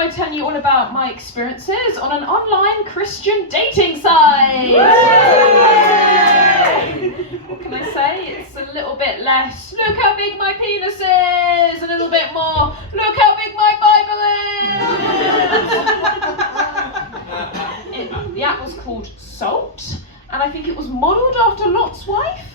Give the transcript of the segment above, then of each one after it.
by telling you all about my experiences on an online Christian dating site. What can I say? It's a little bit less, look how big my penis is, a little bit more, look how big my Bible is. The app was called Salt, and I think it was modelled after Lot's wife.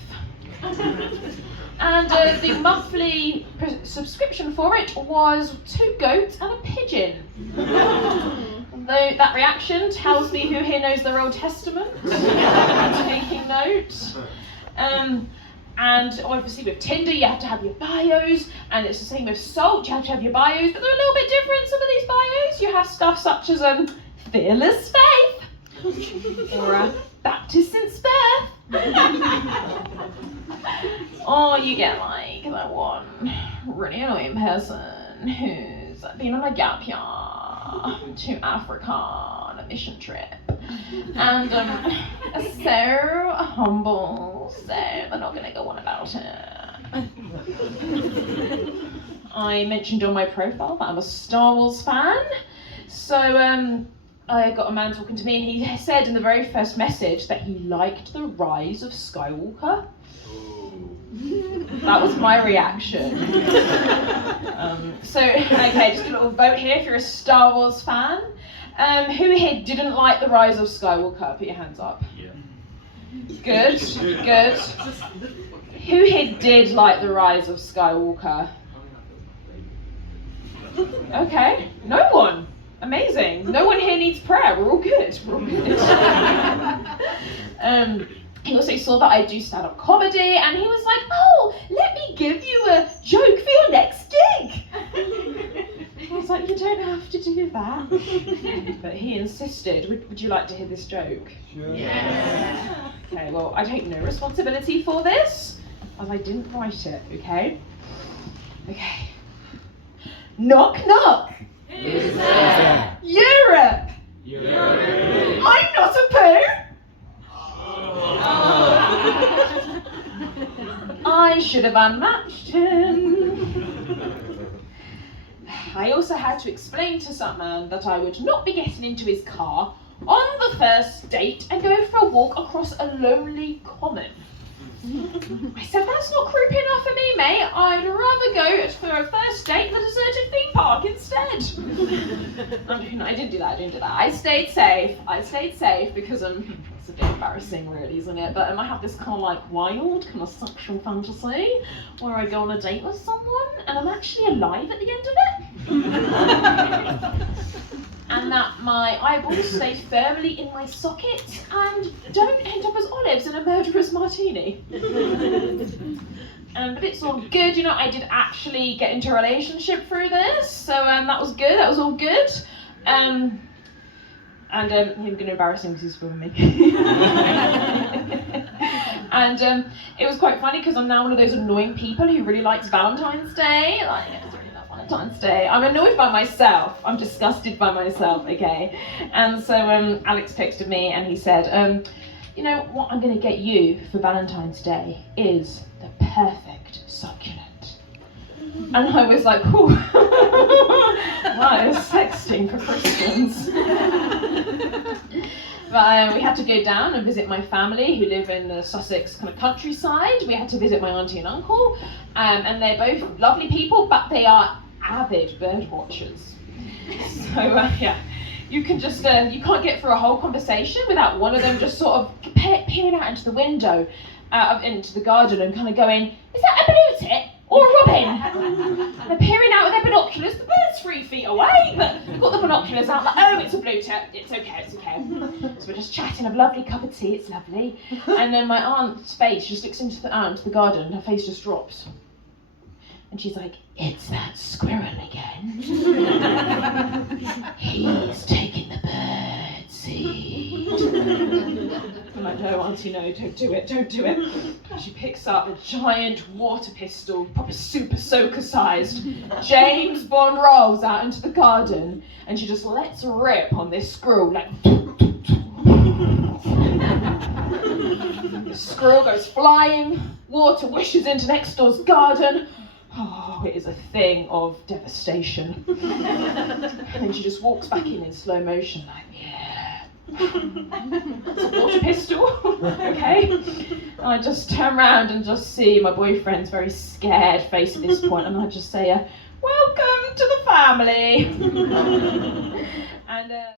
And the monthly subscription for it was 2 goats and a pigeon. Though that reaction tells me who here knows their Old Testament. I'm taking note. And obviously with Tinder you have to have your bios, and it's the same with Salt, you have to have your bios, but they're a little bit different. Some of these bios, you have stuff such as fearless faith, or Baptist in spare. Or you get like that one really annoying person who's been on a gap year to Africa on a mission trip, and so humble, so they're not going to go on about it. I mentioned on my profile that I'm a Star Wars fan, so I got a man talking to me, and he said in the very first message that he liked the Rise of Skywalker. That was my reaction. Okay, just a little vote here if you're a Star Wars fan. Who here didn't like the Rise of Skywalker? Put your hands up. Yeah. Good. Who here did like the Rise of Skywalker? Okay, no one. Amazing. No one here needs prayer. We're all good. He also saw that I do stand-up comedy, and he was like, oh, let me give you a joke for your next gig. I was like, you don't have to do that. But he insisted. Would you like to hear this joke? Sure. Yes. Okay, well, I take no responsibility for this, as I didn't write it, okay? Okay. Knock, knock. Who's there? Europe. I'm not a poo. I should have unmatched him. I also had to explain to some man that I would not be getting into his car on the first date and go for a walk across a lonely common. I said, that's not creepy enough for me, mate. I'd rather go for a first date in a deserted theme park instead. No, I didn't do that. I stayed safe because it's a bit embarrassing really, isn't it? But I have this kind of like wild kind of sexual fantasy where I go on a date with someone and I'm actually alive at the end of it. And that my eyeballs stay firmly in my socket and don't end up as olives in a murderous martini. But it's all good, I did actually get into a relationship through this, so that was good, that was all good. And I'm going to embarrass him because he's filming me. And it was quite funny because I'm now one of those annoying people who really likes Valentine's Day. Like, I just really love Valentine's Day. I'm annoyed by myself. I'm disgusted by myself, okay? And so Alex texted me and he said, what I'm going to get you for Valentine's Day is the perfect succulent. And I was like, ooh, that is sexting for Christians. But we had to go down and visit my family who live in the Sussex kind of countryside. We had to visit my auntie and uncle, and they're both lovely people, but they are avid bird watchers. So yeah, you can just you can't get through a whole conversation without one of them just sort of peering out into the window, into the garden, and kind of going, "Is that a blue tit or a robin?" They're peering out with their binoculars. The bird's 3 feet away, but they've got the binoculars out. Like, oh, it's a blue tit. It's okay. So we're just chatting, a lovely cup of tea. It's lovely. And then my aunt's face just looks into the garden. Her face just drops. And she's like, "It's that squirrel again. He's taking the bird seed." I'm like, "No, auntie, no, don't do it. She picks up a giant water pistol, proper super soaker sized. James Bond rolls out into the garden and she just lets rip on this squirrel, like the squirrel goes flying, water wishes into next door's garden. Oh, oh, it is a thing of devastation. And then she just walks back in slow motion, like, yeah. It's a water pistol, okay? And I just turn around and just see my boyfriend's very scared face at this point, and I just say, welcome to the family. And